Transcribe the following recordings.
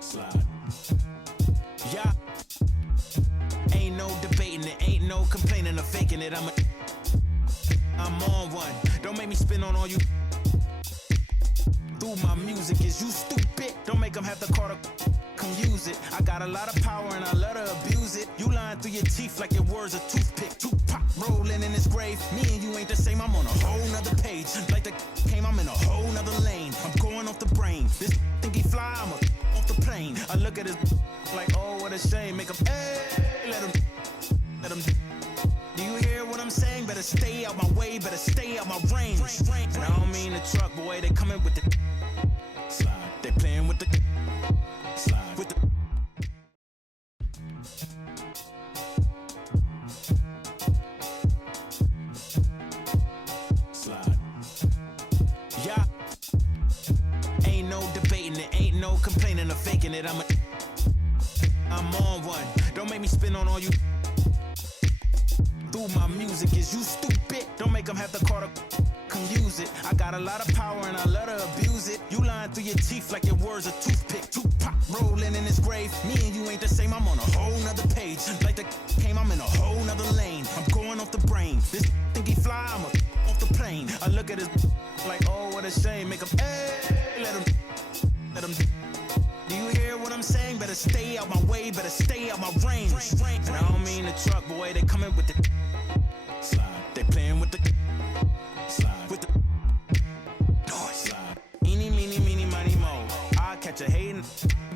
Slide. Yeah. Ain't no debating it, ain't no complaining or faking it. I'm on one. Don't make me spin on all you. Through my music, is you stupid? Don't make them have the car to come use it. I got a lot of power and I love to abuse it. You lying through your teeth like your words a toothpick. Tupac rolling in his grave. Me and you ain't the same, I'm on a whole nother page. Like the came, I'm in a whole nother lane. I'm going off the brain. This think he fly, I'm off the plane. I look at his like, oh, what a shame. Make him, hey, let him. Do you hear what I'm saying? Better stay out my way, better stay out my range. And I don't mean the truck, boy, they coming with the slide. They playing with the slide. With the slide. Yeah. Ain't no debating it, ain't no complaining or faking it. I'm on one. Don't make me spin on all you. Through my music, is you stupid? Don't make them have the car to come use it. I got a lot of power and I love to abuse it. You lying through your teeth like your words a toothpick. Tupac rolling in his grave. Me and you ain't the same, I'm on a whole nother page. Like the came, I'm in a whole nother lane. I'm going off the brain. This think he fly, I'm off the plane. I look at his like, oh, what a shame. Make him, hey, let him. Do you hear what I'm saying? Better stay out my way, better stay out my range. And I don't mean the truck, boy, they coming with the slide. They playing with the slide. With the noise. Slide. Eeny, meeny, meeny, miny, mo. I'll catch a hating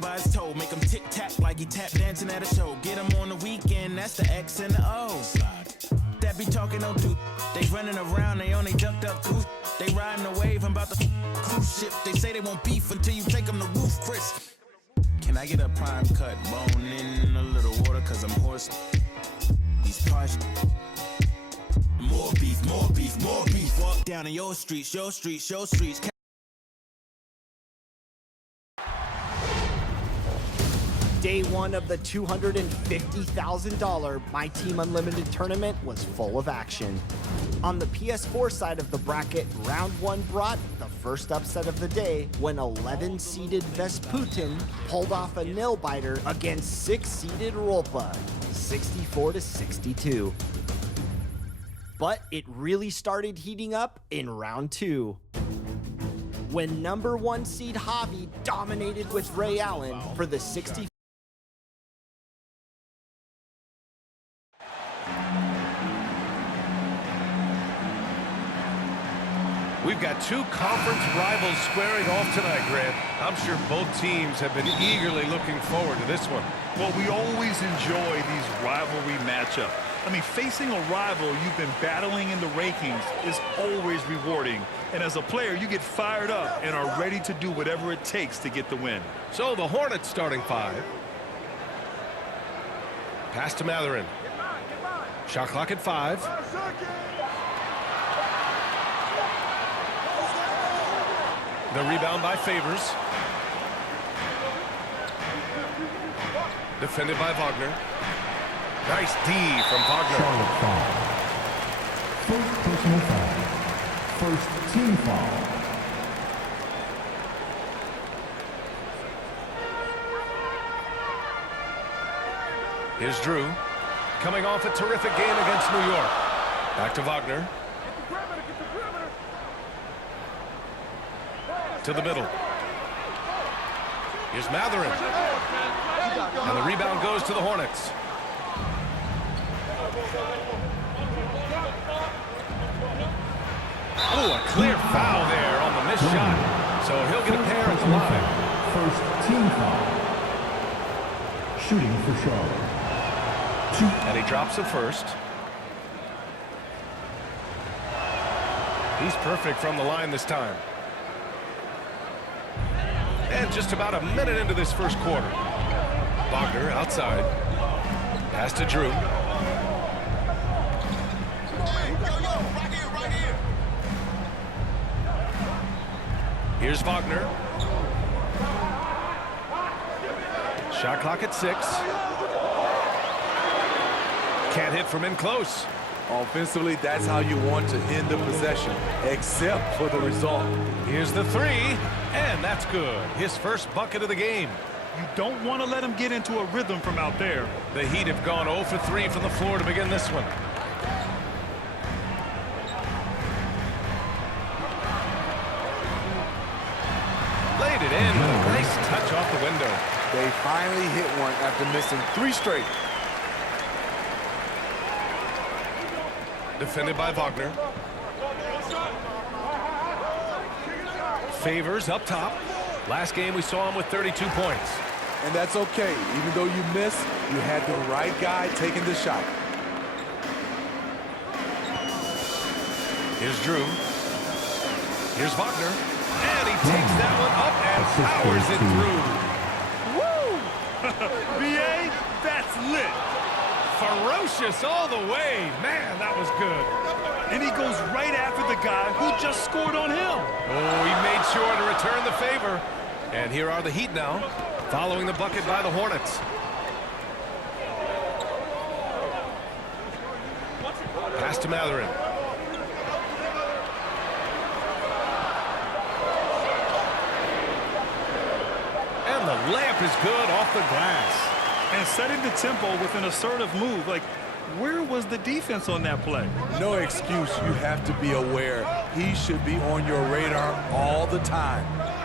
by his toe. Make him tic-tac like he tap dancing at a show. Get him on the weekend, that's the X and the O. Slide. That be talking no dude. They running around, they only ducked up goose. They riding the wave, I'm about to cruise ship. They say they won't beef until you take them to roof, Chris. Can I get a prime cut, bone in a little water, cause I'm hoarse. These parts. More beef, more beef, more beef. Walk down in your streets, your streets, your streets. Day one of the $250,000 My Team Unlimited tournament was full of action. On the PS4 side of the bracket, round one brought the first upset of the day when 11-seeded Vesputin pulled off a nail-biter against 6-seeded Rolpa, 64-62. But it really started heating up in round two, when number one seed Javi dominated with Ray Allen for the 60. We've got two conference rivals squaring off tonight, Grant. I'm sure both teams have been eagerly looking forward to this one. Well, we always enjoy these rivalry matchups. I mean, facing a rival you've been battling in the rankings is always rewarding. And as a player, you get fired up and are ready to do whatever it takes to get the win. So the Hornets starting five. Pass to Mathurin. Shot clock at 5. The rebound by Favors. Defended by Wagner. Nice D from Wagner. Charlotte foul. First personal foul. First team foul. Here's Drew. Coming off a terrific game against New York. Back to Wagner. To the middle. Here's Mathurin. And the rebound goes to the Hornets. Oh, a clear foul there on the missed shot. So he'll get a pair at the line. First team foul. Shooting for Charlotte. And he drops the first. He's perfect from the line this time. And just about a minute into this first quarter. Wagner outside. Pass to Drew. Here's Wagner. Shot clock at 6. Can't hit from in close. Offensively, that's how you want to end the possession, except for the result. Here's the three, and that's good. His first bucket of the game. You don't want to let him get into a rhythm from out there. The Heat have gone 0 for 3 from the floor to begin this one. Laid it in. Nice touch off the window. They finally hit one after missing 3 straight. Defended by Wagner. Favors up top. Last game we saw him with 32 points. And that's okay. Even though you miss, you had the right guy taking the shot. Here's Drew. Here's Wagner. And he takes that one up and powers it through. Woo! B.A., that's lit. Ferocious all the way. Man, that was good. And he goes right after the guy who just scored on him. Oh, he made sure to return the favor. And here are the Heat now, following the bucket by the Hornets. Pass to Mathurin. And the layup is good off the glass. And setting the tempo with an assertive move. Like, where was the defense on that play? No excuse. You have to be aware. He should be on your radar all the time.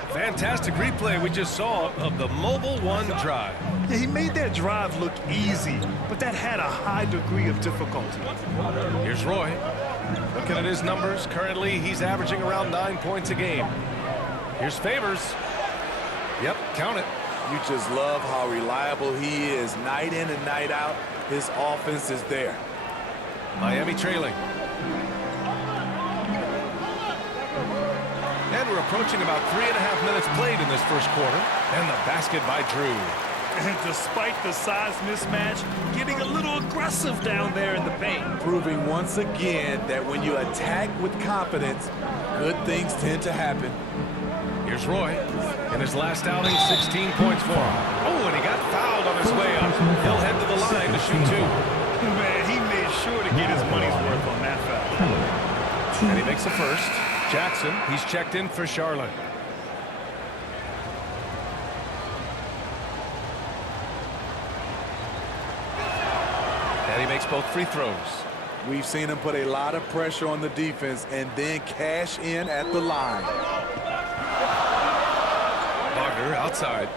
Fantastic replay we just saw of the Mobile One drive. Yeah, he made that drive look easy, but that had a high degree of difficulty. Here's Roy. Looking at his numbers, currently he's averaging around 9 points a game. Here's Favors. Yep, count it. You just love how reliable he is night in and night out. His offense is there. Miami trailing. And we're approaching about 3.5 minutes played in this first quarter. And the basket by Drew. And despite the size mismatch, getting a little aggressive down there in the paint. Proving once again that when you attack with confidence, good things tend to happen. Here's Roy. In his last outing, 16 points for him. Oh, and he got fouled on his way up. He'll head to the line to shoot 2. Man, he made sure to get his money's worth on that foul. And he makes the first. Jackson, he's checked in for Charlotte. And he makes both free throws. We've seen him put a lot of pressure on the defense and then cash in at the line. Wagner outside.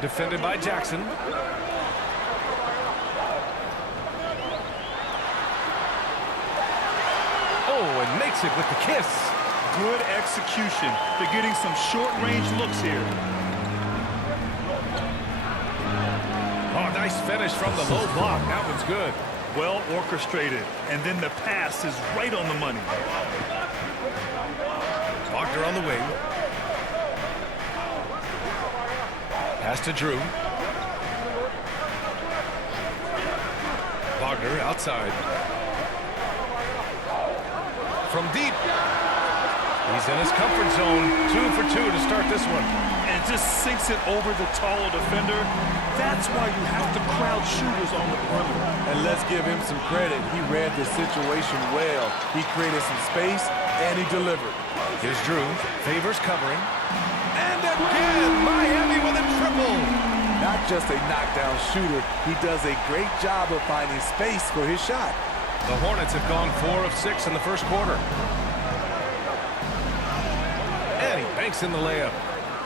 Defended by Jackson. Oh, and makes it with the kiss. Good execution. They're getting some short-range looks here. Oh, nice finish from the low block. That one's good. Well orchestrated. And then the pass is right on the money. Wagner on the wing. Pass to Drew. Wagner outside. From deep. He's in his comfort zone. 2 for 2 to start this one. And just sinks it over the taller defender. That's why you have to crowd shooters on the perimeter. And let's give him some credit. He read the situation well. He created some space, and he delivered. Here's Drew. Favors covering. And again, Miami with a triple. Not just a knockdown shooter, he does a great job of finding space for his shot. The Hornets have gone 4 of 6 in the first quarter. And he banks in the layup.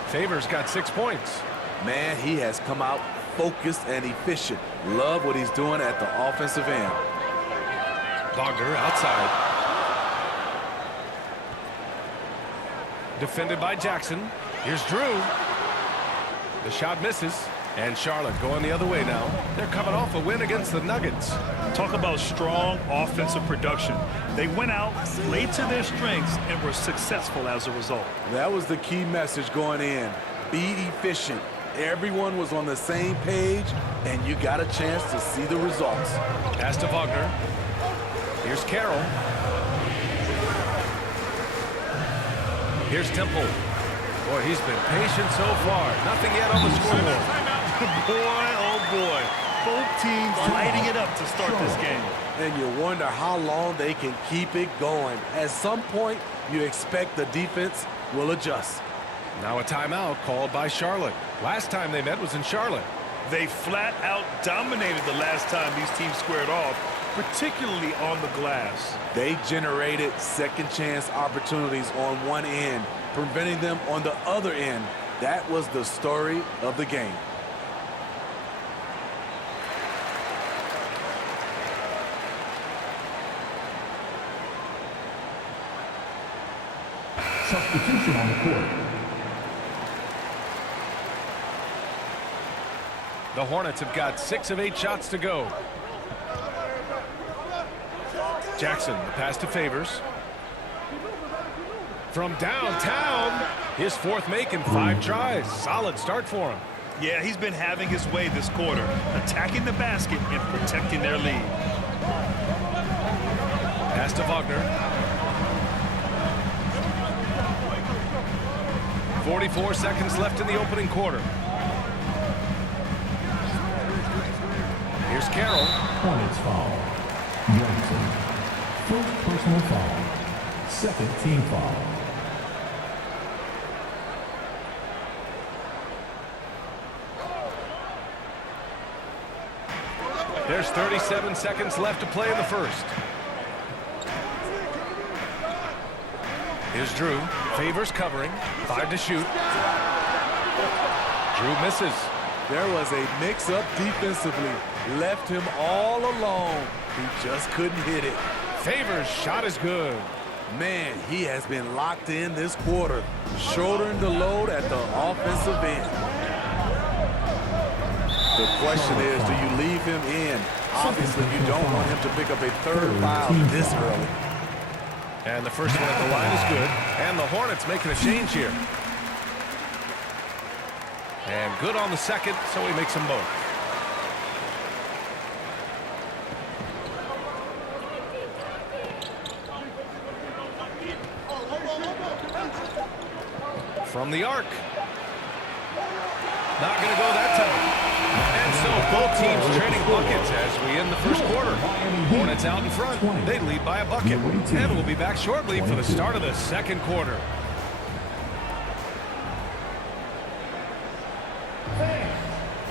Favors got 6 points. Man, he has come out focused and efficient. Love what he's doing at the offensive end. Wagner outside. Defended by Jackson. Here's Drew. The shot misses. And Charlotte going the other way now. They're coming off a win against the Nuggets. Talk about strong offensive production. They went out, played to their strengths, and were successful as a result. That was the key message going in. Be efficient. Everyone was on the same page, and you got a chance to see the results. Pass to Wagner. Here's Carroll. Here's Temple. Boy, he's been patient so far. Nothing yet on the scoreboard. Boy, oh boy. Both teams lighting it up to start this game. And you wonder how long they can keep it going. At some point, you expect the defense will adjust. Now a timeout called by Charlotte. Last time they met was in Charlotte. They flat out dominated the last time these teams squared off, particularly on the glass. They generated second chance opportunities on one end, preventing them on the other end. That was the story of the game. Substitution on the court. The Hornets have got 6 of 8 shots to go. Jackson, the pass to Favors. From downtown, his fourth make in 5 tries. Solid start for him. Yeah, he's been having his way this quarter, attacking the basket and protecting their lead. Pass to Wagner. 44 seconds left in the opening quarter. Here's Carroll. Hornets foul. Johnson. First personal foul. Second team foul. There's 37 seconds left to play in the first. Here's Drew. Favors covering. 5 to shoot. Drew misses. There was a mix-up defensively. Left him all alone. He just couldn't hit it. Favors shot is good. Man, he has been locked in this quarter, shouldering the load at the offensive end. The question is, do you leave him in? Obviously, you don't want him to pick up a third foul this early. And the first one at the line is good. And the Hornets making a change here. And good on the second, so he makes them both. From the arc. Not going to go that time. And so both teams trading buckets as we end the first quarter. Hornets out in front. They lead by a bucket. And we'll be back shortly for the start of the second quarter.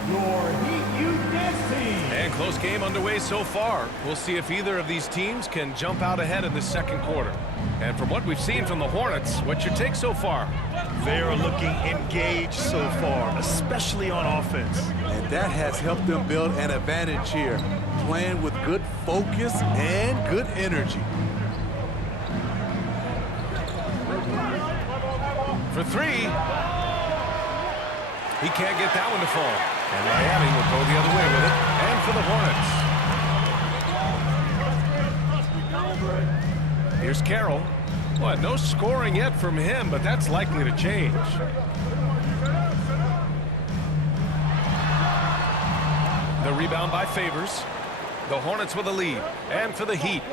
Your Heat Youth Dance Team. And close game underway so far. We'll see if either of these teams can jump out ahead in the second quarter. And from what we've seen from the Hornets, what's your take so far? They are looking engaged so far, especially on offense. And that has helped them build an advantage here, playing with good focus and good energy. For 3. He can't get that one to fall. And Miami will go the other way with it. And for the Hornets. Here's Carroll. Well, no scoring yet from him, but that's likely to change. The rebound by Favors. The Hornets with a lead. And for the Heat.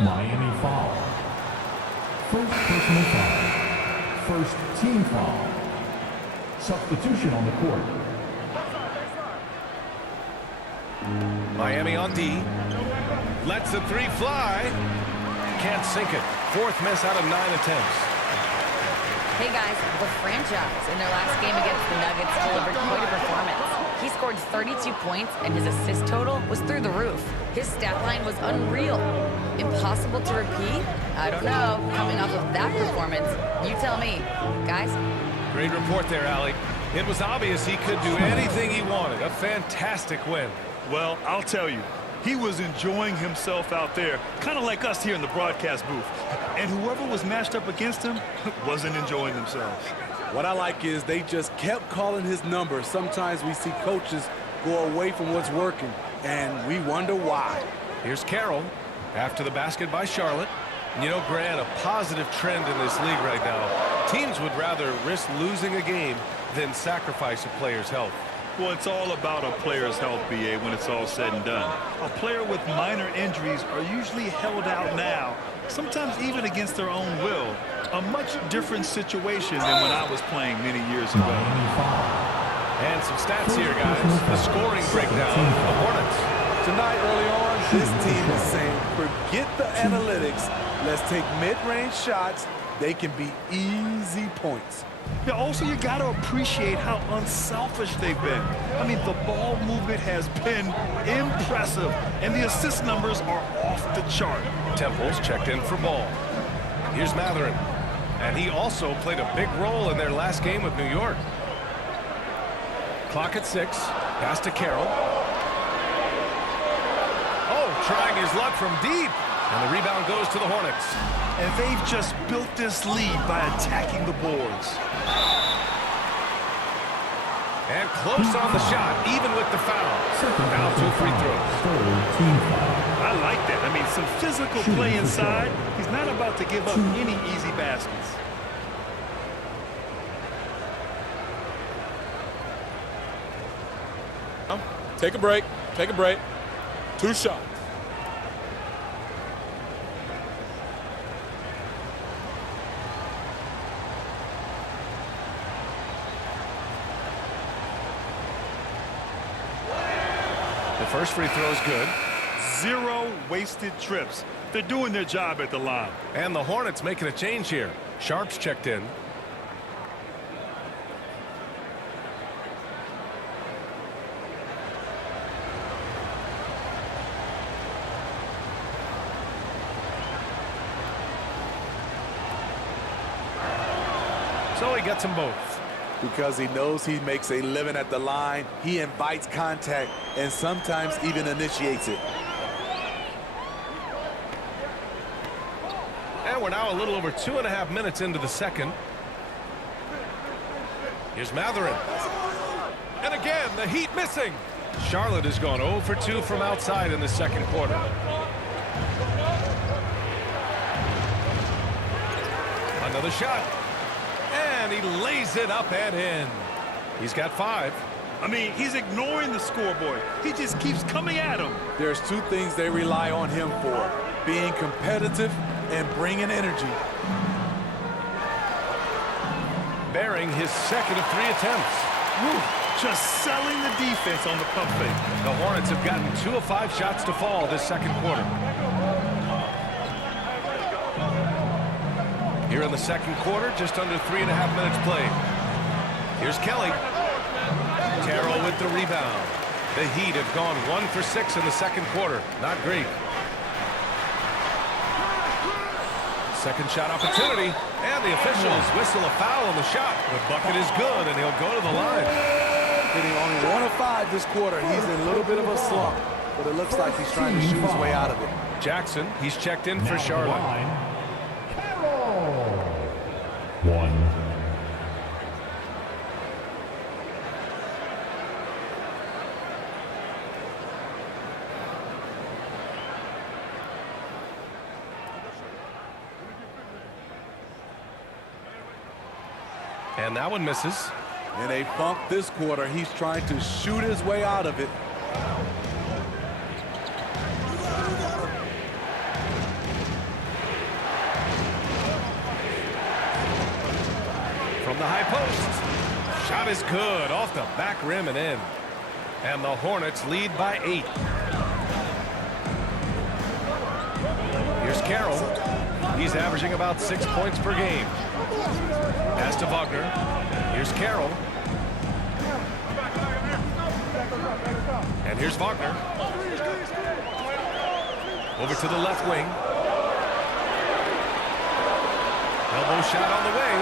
Miami foul. First personal foul. First team foul. Substitution on the court. Miami on D. Lets the 3 fly. Can't sink it. 4th miss out of 9 attempts. Hey guys, the franchise in their last game against the Nuggets delivered quite a performance. He scored 32 points and his assist total was through the roof. His stat line was unreal. Impossible to repeat? I don't know. Coming off of that performance, you tell me. Guys? Great report there, Allie. It was obvious he could do anything he wanted. A fantastic win. Well, I'll tell you, he was enjoying himself out there, kind of like us here in the broadcast booth. And whoever was matched up against him wasn't enjoying themselves. What I like is they just kept calling his number. Sometimes we see coaches go away from what's working, and we wonder why. Here's Carroll after the basket by Charlotte. And you know, Grant, a positive trend in this league right now. Teams would rather risk losing a game than sacrifice a player's health. Well, it's all about a player's health, B.A., when it's all said and done. A player with minor injuries are usually held out now, sometimes even against their own will. A much different situation than when I was playing many years ago. And some stats here, guys. The scoring breakdown for the Hornets. Tonight, early on, this team is saying, forget the analytics. Let's take mid-range shots. They can be easy points. Yeah, also, you got to appreciate how unselfish they've been. I mean, the ball movement has been impressive, and the assist numbers are off the chart. Temple's checked in for ball. Here's Matherin. And he also played a big role in their last game with New York. Clock at 6. Pass to Carroll. Oh, trying his luck from deep. And the rebound goes to the Hornets. And they've just built this lead by attacking the boards. And close on the shot, even with the foul. Now 2 free throws. I like that. I mean, some physical play inside. He's not about to give up any easy baskets. Take a break. Take a break. 2 shots. The first free throw is good. 0 wasted trips. They're doing their job at the line. And the Hornets making a change here. Sharp's checked in. So he gets them both. Because he knows he makes a living at the line, he invites contact and sometimes even initiates it. And we're now a little over 2.5 minutes into the second. Here's Matherin. And again, the Heat missing. Charlotte has gone 0 for 2 from outside in the second quarter. Another shot. And he lays it up and in. He's got 5. I mean, he's ignoring the scoreboard. He just keeps coming at him. There's 2 things they rely on him for: being competitive and bringing energy. Bearing his second of 3 attempts. Woo, just selling the defense on the pump fake. The Hornets have gotten 2 of 5 shots to fall this second quarter. Here in the second quarter, just under 3.5 minutes played. Here's Kelly. Carroll with the rebound. The Heat have gone 1 for 6 in the second quarter. Not great. Second shot opportunity. And the officials whistle a foul on the shot. The bucket is good, and he'll go to the line. Hitting only 1 of 5 this quarter. He's in a little bit of a slump, but it looks like he's trying to shoot his way out of it. Jackson, he's checked in for Charlotte. 1. And that one misses. In a funk this quarter, he's trying to shoot his way out of it. From the high post. Shot is good. Off the back rim and in. And the Hornets lead by 8. Here's Carroll. He's averaging about 6 points per game. Pass to Wagner. Here's Carroll. And here's Wagner. Over to the left wing. Elbow shot on the way.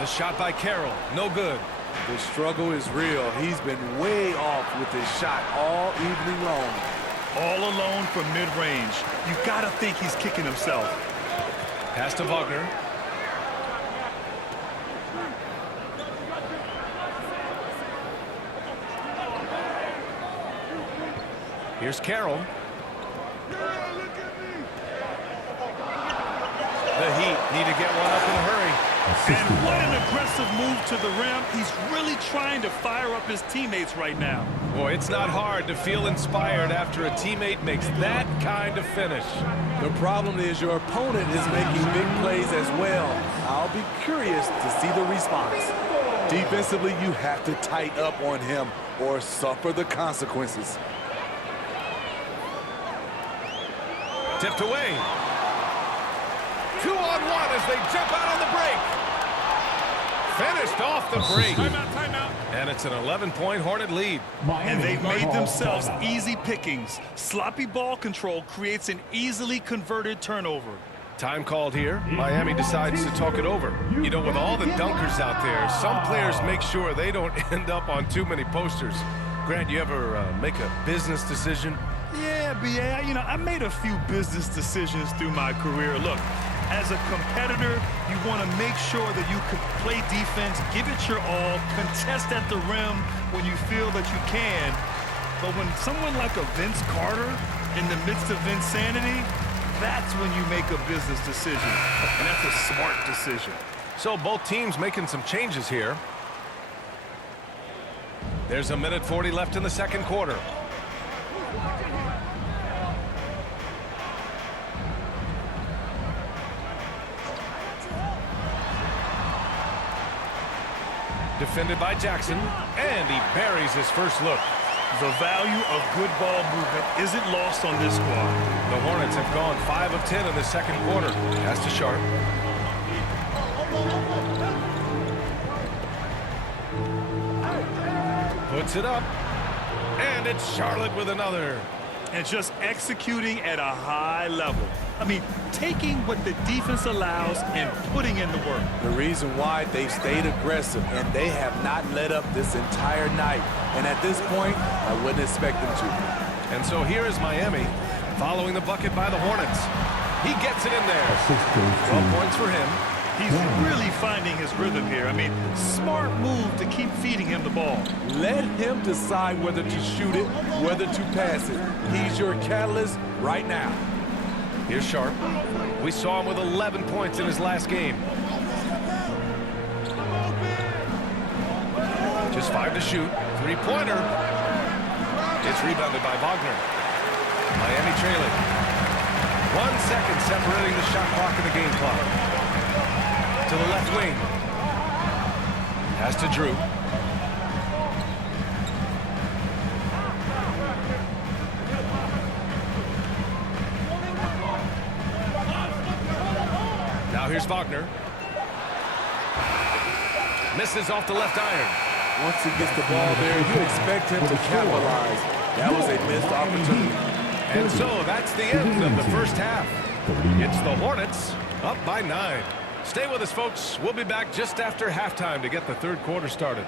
The shot by Carroll. No good. The struggle is real. He's been way off with his shot all evening long. All alone from mid-range. You got to think he's kicking himself. Pass to Wagner. Here's Carroll. The Heat need to get one up in a hurry. And what an aggressive move to the rim. He's really trying to fire up his teammates right now. Boy, it's not hard to feel inspired after a teammate makes that kind of finish. The problem is your opponent is making big plays as well. I'll be curious to see the response. Defensively, you have to tighten up on him or suffer the consequences. Tipped away. 2-on-1 as they jump out on the break. Finished off the break. Timeout. And it's an 11-point Hornet lead. And they've made themselves easy pickings. Sloppy ball control creates an easily converted turnover. Time called here. Miami decides to talk it over. You know, with all the dunkers out there, some players make sure they don't end up on too many posters. Grant, you ever make a business decision? Yeah, B.A., you know, I made a few business decisions through my career. Look, as a competitor, you want to make sure that you can play defense, give it your all, contest at the rim when you feel that you can. But when someone like a Vince Carter in the midst of insanity, that's when you make a business decision. And that's a smart decision. So both teams making some changes here. There's a minute 40 left in the second quarter. Defended by Jackson, and he buries his first look. The value of good ball movement isn't lost on this squad. The Hornets have gone 5 of 10 in the second quarter. Pass to Sharp. Puts it up, and it's Charlotte with another. And just executing at a high level. I mean, taking what the defense allows and putting in the work. The reason why they've stayed aggressive and they have not let up this entire night. And at this point, I wouldn't expect them to. And so here is Miami following the bucket by the Hornets. He gets it in there. 12 points for him. He's really finding his rhythm here. I mean, smart move to keep feeding him the ball. Let him decide whether to shoot it, whether to pass it. He's your catalyst right now. Here's Sharp. We saw him with 11 points in his last game. Just 5 to shoot. Three-pointer. It's rebounded by Wagner. Miami trailing. 1 second separating the shot clock and the game clock. To the left wing. Pass to Drew. Now here's Wagner. Misses off the left iron. Once he gets the ball there, you expect him to capitalize. That was a missed opportunity. And so that's the end of the first half. It's the Hornets up by 9. Stay with us, folks. We'll be back just after halftime to get the third quarter started.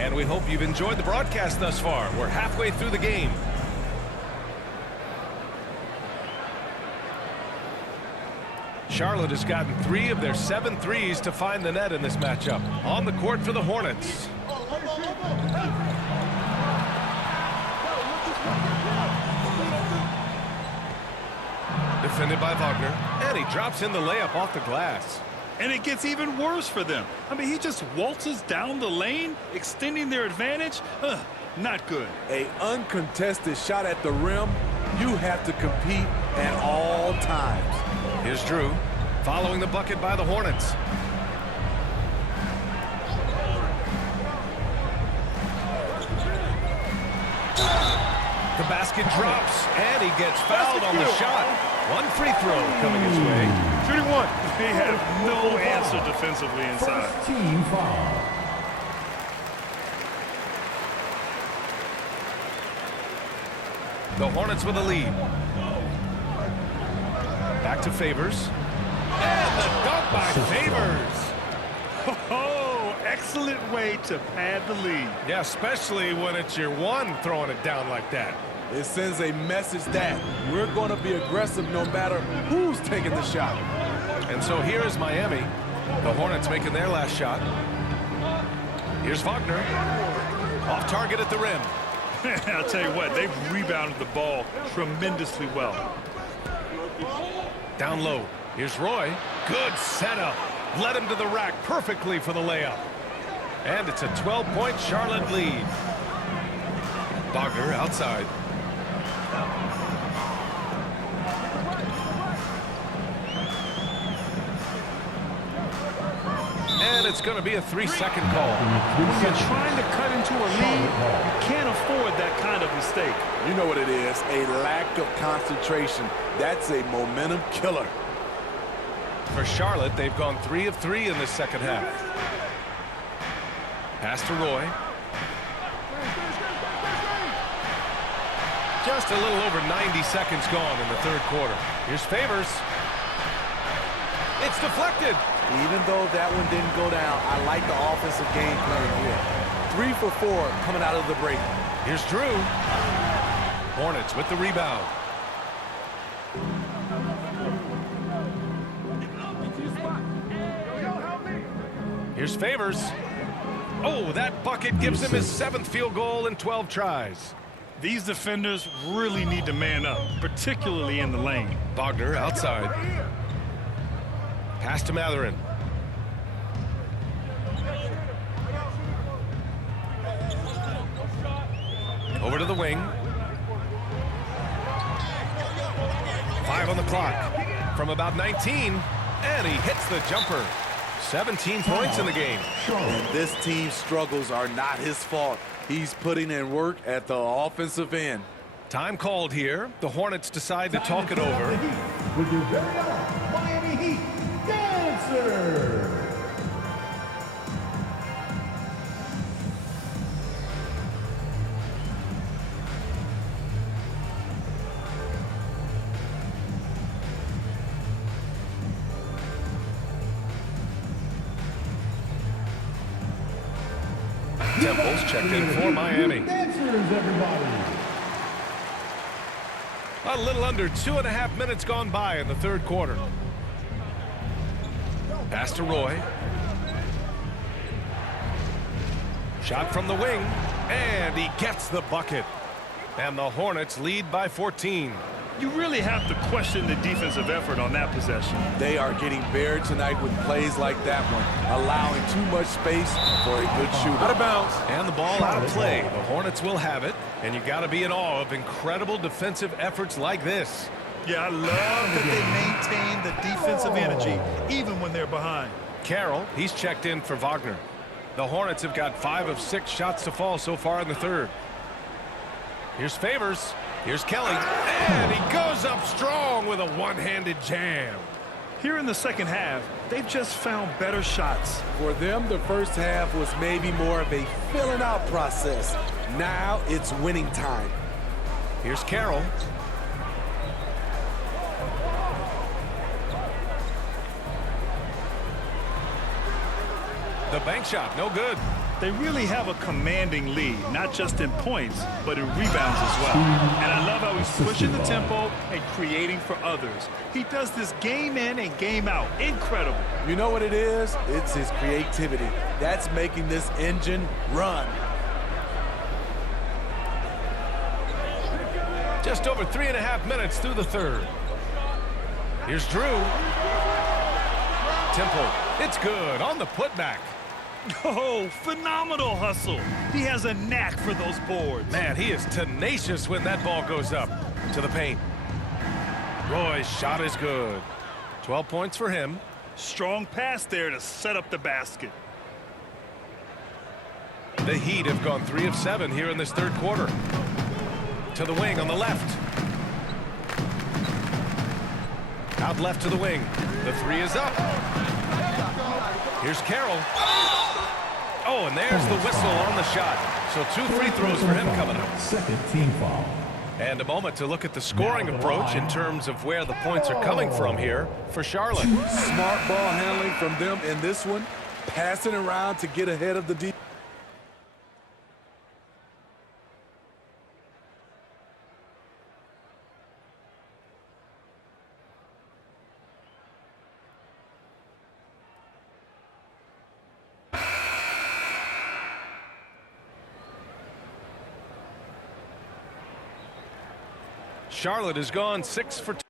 And we hope you've enjoyed the broadcast thus far. We're halfway through the game. Charlotte has gotten 3 of their 7 threes to find the net in this matchup. On the court for the Hornets. Defended by Wagner. And he drops in the layup off the glass. And it gets even worse for them. I mean, he just waltzes down the lane, extending their advantage. Not good. An uncontested shot at the rim, you have to compete at all times. Here's Drew, following the bucket by the Hornets. The basket drops, and he gets fouled on the shot. 1 free throw coming his way. Shooting 1. They have no answer defensively inside. First team foul. The Hornets with a lead. Back to Favors. And the dunk by Favors. Oh, excellent way to pad the lead. Yeah, especially when it's your one throwing it down like that. It sends a message that we're going to be aggressive no matter who's taking the shot. And so here is Miami. The Hornets making their last shot. Here's Wagner. Off target at the rim. I'll tell you what, they've rebounded the ball tremendously well. Down low. Here's Roy. Good setup. Led him to the rack perfectly for the layup. And it's a 12-point Charlotte lead. Wagner outside. And it's going to be a 3-second call. When you're trying to cut into a lead, you can't afford that kind of mistake. You know what it is, a lack of concentration. That's a momentum killer. For Charlotte, they've gone 3 of 3 in this second half. Pass to Roy. Just a little over 90 seconds gone in the third quarter. Here's Favors. It's deflected. Even though that one didn't go down, I like the offensive game plan here. 3 for 4 coming out of the break. Here's Drew. Hornets with the rebound. Here's Favors. Oh, that bucket gives him his 7th field goal in 12 tries. These defenders really need to man up, particularly in the lane. Wagner outside. Pass to Matherin. Over to the wing. 5 on the clock. From about 19, and he hits the jumper. 17 points in the game. And this team's struggles are not his fault. He's putting in work at the offensive end. Time called here. The Hornets decide to talk it over. With your very own Miami Heat dancer. Temple's checked in for Miami. Dancers, everybody. A little under 2.5 minutes gone by in the third quarter. Pass to Roy. Shot from the wing, and he gets the bucket. And the Hornets lead by 14. You really have to question the defensive effort on that possession. They are getting buried tonight with plays like that one, allowing too much space for a good shooter. Out of bounds. And the ball out of play. The Hornets will have it. And you got to be in awe of incredible defensive efforts like this. Yeah, I love that they maintain the defensive energy even when they're behind. Carroll, he's checked in for Wagner. The Hornets have got 5 of 6 shots to fall so far in the third. Here's Favors. Here's Kelly. And he goes up strong with a one-handed jam. Here in the second half, they've just found better shots. For them, the first half was maybe more of a filling out process. Now it's winning time. Here's Carroll. The bank shot, no good. They really have a commanding lead, not just in points, but in rebounds as well. And I love how he's pushing the tempo and creating for others. He does this game in and game out. Incredible. You know what it is? It's his creativity. That's making this engine run. Just over 3.5 minutes through the third. Here's Drew. Temple. It's good on the putback. Oh, phenomenal hustle. He has a knack for those boards. Man, he is tenacious when that ball goes up to the paint. Roy's shot is good. 12 points for him. Strong pass there to set up the basket. The Heat have gone 3 of 7 here in this third quarter. To the wing on the left. Out left to the wing. The 3 is up. Here's Carroll. Oh, and there's the whistle on the shot. So 2 free throws for him coming up. Second team foul. And a moment to look at the scoring approach in terms of where the points are coming from here for Charlotte. Smart ball handling from them in this one. Passing around to get ahead of the defense. Charlotte has gone 6 for 2.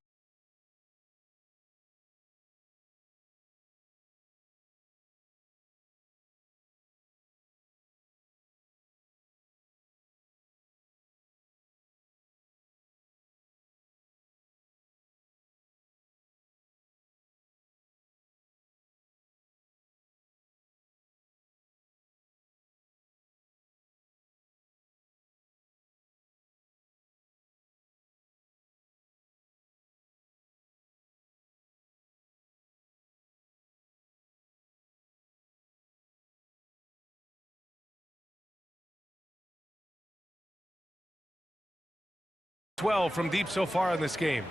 From deep so far in this game.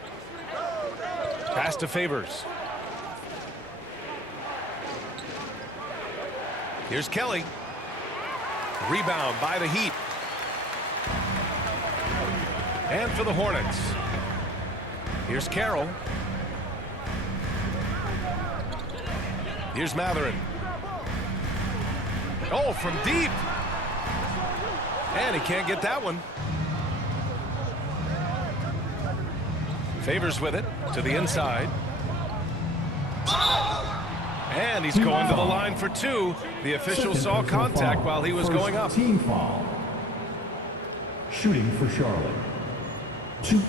Pass to Favors. Here's Kelly. Rebound by the Heat. And for the Hornets. Here's Carroll. Here's Matherin. Oh, from deep. And he can't get that one. Favors with it to the inside. And he's going to the line for 2. The official saw contact while he was going up. Team foul. Shooting for Charlotte. 2.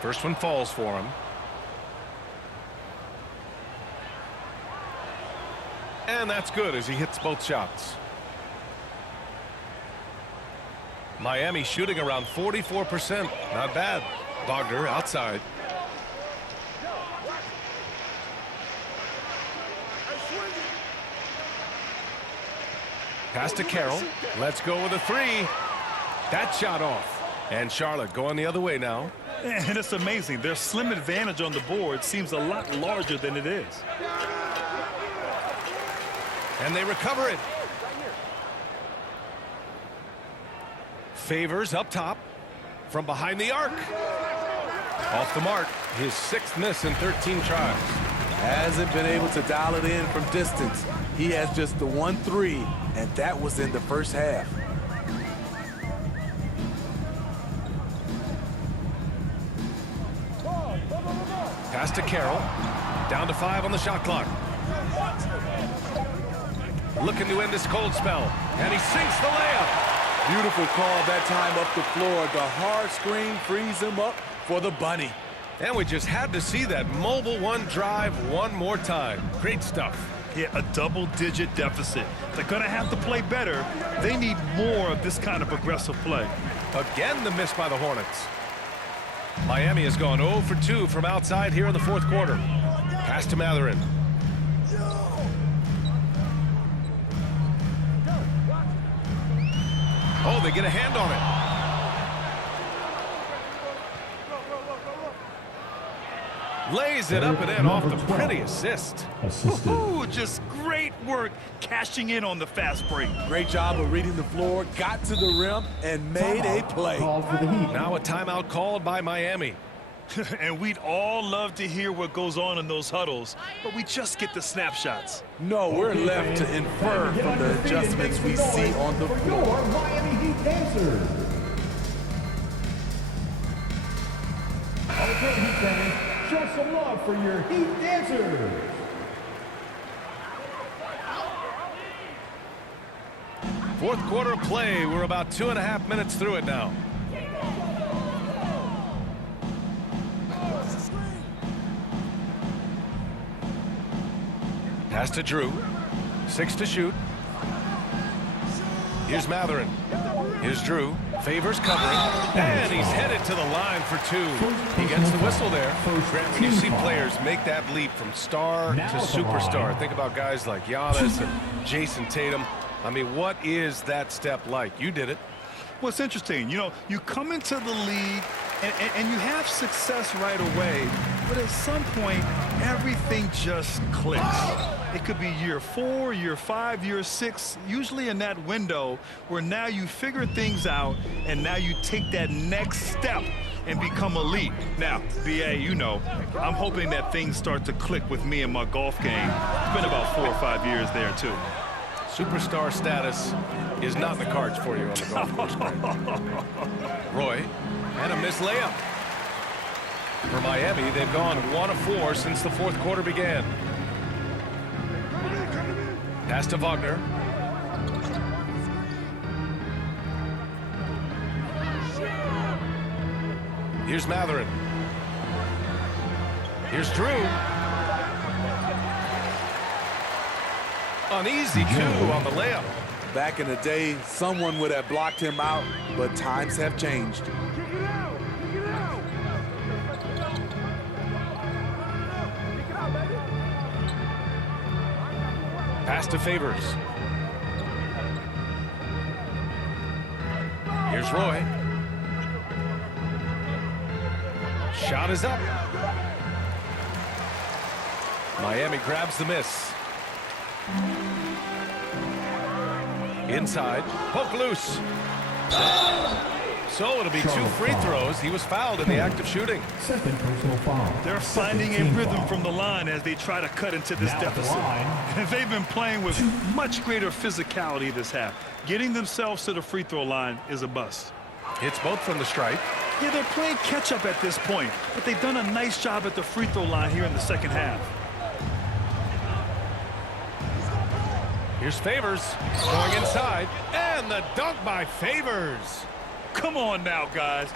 First one falls for him. And that's good as he hits both shots. Miami shooting around 44%. Not bad. Wagner outside. Pass to Carroll. Let's go with a 3. That shot off. And Charlotte going the other way now. And it's amazing. Their slim advantage on the board seems a lot larger than it is. And they recover it. Favors up top from behind the arc. Off the mark. His 6th miss in 13 tries. Hasn't been able to dial it in from distance. He has just the 1 3, and that was in the first half. Pass to Carroll. Down to 5 on the shot clock. Looking to end this cold spell. And he sinks the layup. Beautiful call that time up the floor. The hard screen frees him up for the bunny. And we just had to see that mobile 1 drive one more time. Great stuff. Yeah, a double-digit deficit. They're going to have to play better. They need more of this kind of aggressive play. Again, the miss by the Hornets. Miami has gone 0 for 2 from outside here in the fourth quarter. Pass to Matherin. Oh, they get a hand on it. Lays it up and in off the pretty assist. Ooh, just great work cashing in on the fast break. Great job of reading the floor, got to the rim, and made a play. Called for the Heat. Now a timeout called by Miami. And we'd all love to hear what goes on in those huddles, but we just get the snapshots. No, we're left to infer from the adjustments we see on the floor. Your Miami Heat dancers. Okay, Heat fans, show some love for your Heat dancers. Fourth quarter play. We're about 2.5 minutes through it now. Pass to Drew. 6 to shoot. Here's Matherin. Here's Drew. Favors covering. And he's headed to the line for 2. He gets the whistle there. Grant, when you see players make that leap from star to superstar, think about guys like Giannis and Jason Tatum. I mean, what is that step like? You did it. Well, it's interesting. You know, you come into the league and you have success right away, but at some point, everything just clicks. It could be year 4, year 5, year 6, usually in that window where now you figure things out and now you take that next step and become elite. Now, BA, you know, I'm hoping that things start to click with me and my golf game. It's been about 4 or 5 years there, too. Superstar status is not in the cards for you on the golf course. Roy, and a missed layup. For Miami, they've gone 1 of 4 since the fourth quarter began. Pass to Wagner. Here's Matherin. Here's Drew. An easy 2 on the layup. Back in the day, someone would have blocked him out, but times have changed. Pass to Favors. Here's Roy. Shot is up. Miami grabs the miss. Inside, poke loose. So it'll be 2 free throws. He was fouled in the act of shooting. Second personal foul. They're finding a rhythm from the line as they try to cut into this deficit. They've been playing with much greater physicality this half. Getting themselves to the free throw line is a bust. Hits both from the stripe. Yeah, they're playing catch-up at this point, but they've done a nice job at the free throw line here in the second half. Here's Favors going inside, and the dunk by Favors. Come on now, guys.